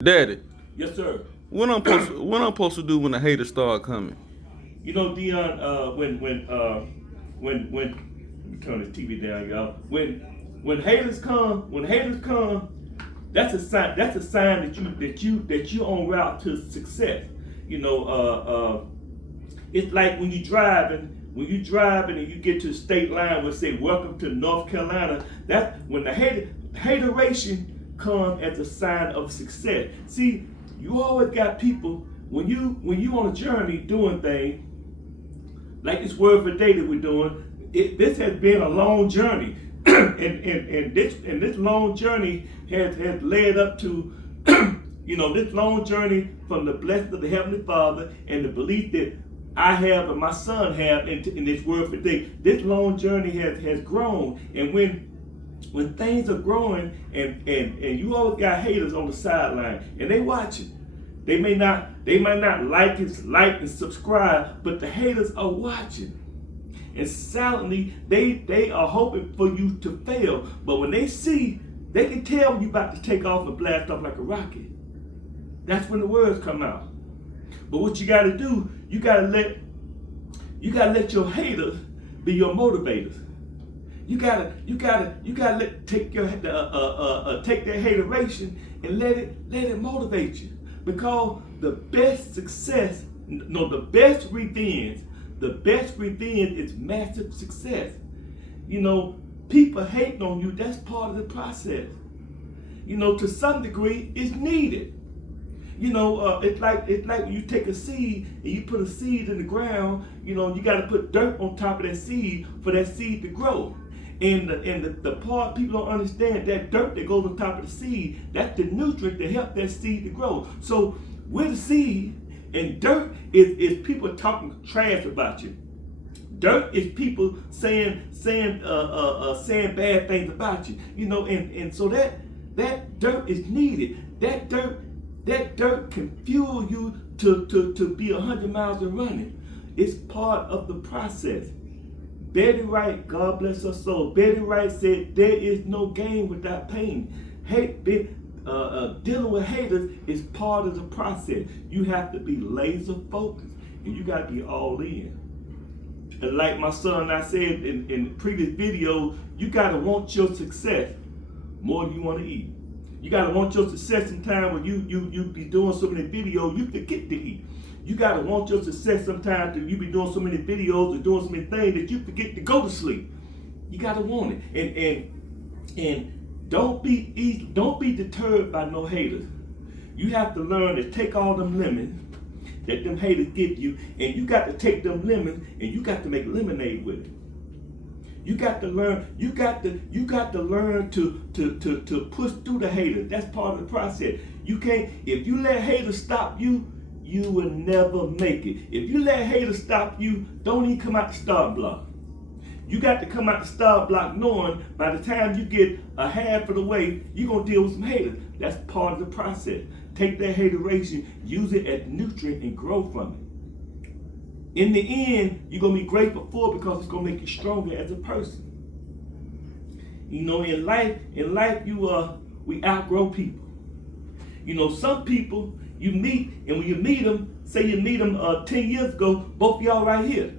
Daddy, Yes, sir. what I'm supposed to do when the haters start coming? You know, Dion, when let me turn this TV down, y'all. When haters come, that's a sign. That's a sign that you on route to success. You know, it's like when you driving and you get to the state line where say "Welcome to North Carolina." That's when the hateration comes as a sign of success. See, you always got people when you on a journey doing things like this word for day that we're doing. This has been a long journey, and this long journey has led up to this long journey from the blessing of the Heavenly Father and the belief that I have and my son have in this word for day. This long journey has grown, and when things are growing and you always got haters on the sideline and they watching. They might not like and subscribe, but the haters are watching. And silently they are hoping for you to fail. But when they see, they can tell when you about to take off and blast off like a rocket. That's when the words come out. But what you gotta do, you gotta let your haters be your motivators. You gotta take that hateration and let it motivate you. Because the best revenge is massive success. You know, people hating on you, that's part of the process. To some degree, it's needed. It's like when you take a seed and you put a seed in the ground. You got to put dirt on top of that seed for that seed to grow. And the part people don't understand, that dirt that goes on top of the seed, that's the nutrient that help that seed to grow. So with the seed, and dirt is people talking trash about you. Dirt is people saying bad things about you. And so that dirt is needed. That dirt can fuel you to be 100 miles and running. It's part of the process. Betty Wright, God bless her soul. Betty Wright said, "There is no gain without pain." Dealing with haters is part of the process. You have to be laser focused and you got to be all in. And like my son and I said in the previous video, you got to want your success more than you want to eat. You got to want your success sometime when you be doing so many videos, you forget to eat. You got to want your success sometimes that you be doing so many videos or doing so many things that you forget to go to sleep. You got to want it. And don't be deterred by no haters. You have to learn to take all them lemons that them haters give you, and you got to take them lemons and you got to make lemonade with it. You got to learn. You got to learn to push through the haters. That's part of the process. You can't. If you let haters stop you, you will never make it. If you let haters stop you, don't even come out the start block. You got to come out the start block knowing by the time you get a half of the way, you're going to deal with some haters. That's part of the process. Take that hateration, use it as nutrient, and grow from it. In the end, you're going to be grateful for it because it's going to make you stronger as a person. In life, we outgrow people. Some people you meet, and when you meet them, say you meet them 10 years ago, both of y'all right here.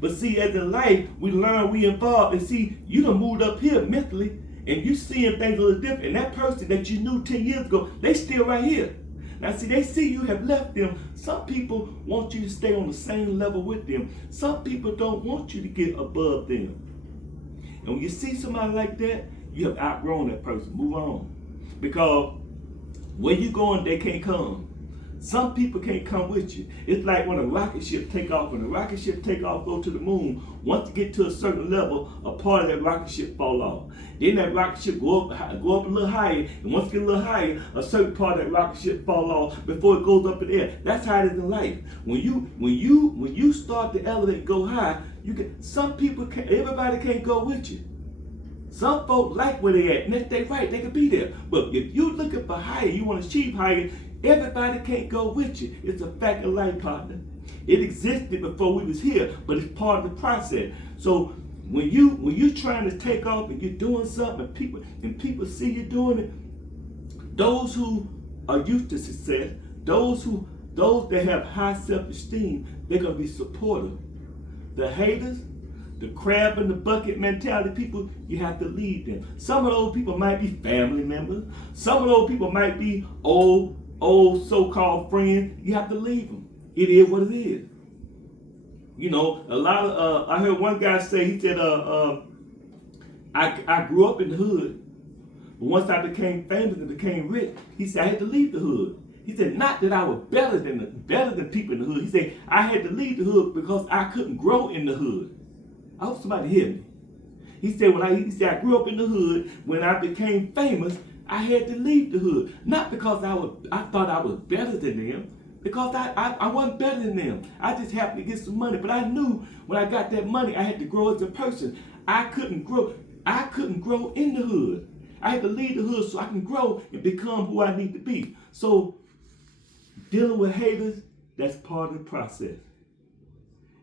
But see, as in life, we learn, we evolve, and see, you done moved up here mentally, and you seeing things a little different. And that person that you knew 10 years ago, they still right here. Now see, they see you have left them. Some people want you to stay on the same level with them. Some people don't want you to get above them. And when you see somebody like that, you have outgrown that person. Move on. Because where you going, they can't come. Some people can't come with you. It's like when a rocket ship take off. When a rocket ship take off, go to the moon. Once you get to a certain level, a part of that rocket ship fall off. Then that rocket ship go up a little higher. And once you get a little higher, a certain part of that rocket ship fall off before it goes up in the air. That's how it is in life. When you start to elevate and go high, some people everybody can't go with you. Some folk like where they at, and that's they right, they can be there. But if you looking for higher, you want to achieve higher, everybody can't go with you. It's a fact of life, partner. It existed before we was here, but it's part of the process. So when you trying to take off and you're doing something, and people see you doing it, those who are used to success, those that have high self-esteem, they're gonna be supportive. The haters, the crab in the bucket mentality people, you have to lead them. Some of those people might be family members. Some of those people might be old so-called friends. You have to leave them. It is what it is. You know, a lot of I heard one guy say, he said, I grew up in the hood, but once I became famous and became rich, he said I had to leave the hood. He said, not that I was better than people in the hood. He said, I had to leave the hood because I couldn't grow in the hood. I hope somebody hear me. He said, I grew up in the hood. When I became famous, I had to leave the hood. Not because I thought I was better than them, because I wasn't better than them. I just happened to get some money. But I knew when I got that money, I had to grow as a person. I couldn't grow in the hood. I had to leave the hood so I can grow and become who I need to be. So dealing with haters, that's part of the process.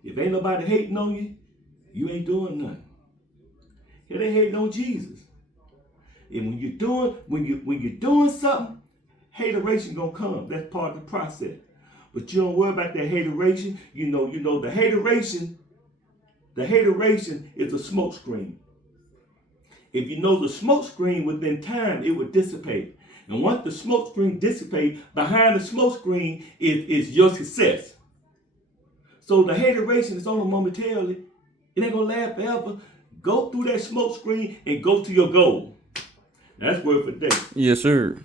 If ain't nobody hating on you, you ain't doing nothing. Yeah, they hating on Jesus. And when you're doing something, hateration gonna come. That's part of the process. But you don't worry about that hateration. You know the hateration is a smoke screen. If you know the smoke screen, within time it would dissipate. And once the smoke screen dissipates, behind the smoke screen is your success. So the hateration is only momentarily. It ain't gonna last forever. Go through that smoke screen and go to your goal. That's word for the day. Yes, sir.